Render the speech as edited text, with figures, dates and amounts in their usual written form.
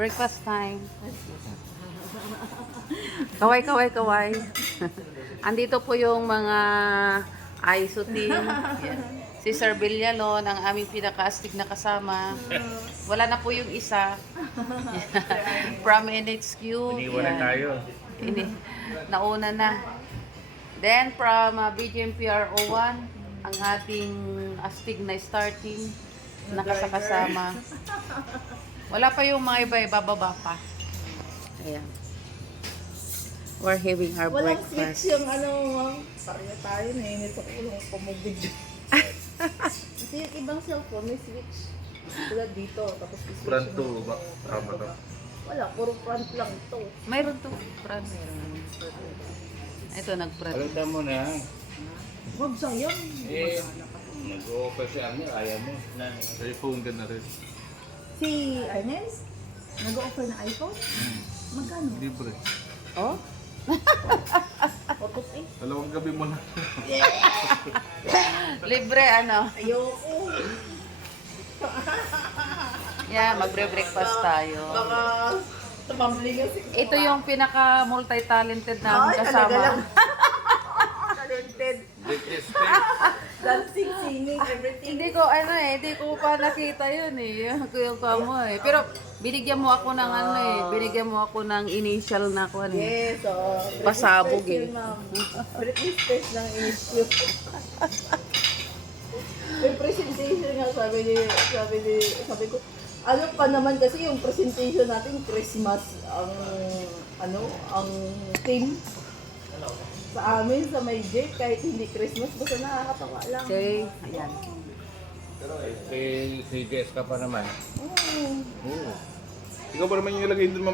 Breakfast time. Kaway, kaway, kaway. Andito po yung mga ISO team. Yan. Si Sir Villalon, ang aming pinaka-astig na kasama. Wala na po yung isa. From NHQ. Iniwan na tayo. Nauna na. Then from BGMPRO1, ang ating astig na starting, nakasakasama. Wala pa yung mga iba, bababa pa. Ayan. We're having our Walang breakfast. switch yung ano, ma'am. Pareho tayo, nainit ako lang pumubig. Kasi yung ibang cellphone, may switch. Tulad dito, tapos switch Front to, mo. ba? Tama to. Wala, puro front lang ito. Mayroon to. Brad. Ito, nag-prad. Alita mo na. Wag sayang. Eh, nag-o-offer si Amir, ayaw mo. Sa iPhone ka na rin. Si Ernest, nag-offer na iPhone? Magkano? Libre. Oh? Otot eh. Dalawang gabi mo na. Libre, ano? Ayoko. Yeah, magbre-breakfast tayo. Baka tumambling yung si Ito yung pinaka-multi-talented namin Ay, talaga kasama. lang. Talented. Dancing, singing, everything. Hindi ko, hindi ko pa nakita yun eh. Yung kamo eh. Pero binigyan mo ako ng binigyan mo ako ng initial na ako Yes, oo. Pasabog Britney eh. Spears yun, ma'am. Britney Spears ng issue. May presentation nga, sabi ko, ano pa naman kasi yung presentation natin, Christmas ang theme sa amin, sa may J, kahit hindi Christmas, basta nakakatawa lang. Okay, ayan. Si JS ka pa naman. Oo. Oo. Ikaw ba naman yung ilagay doon,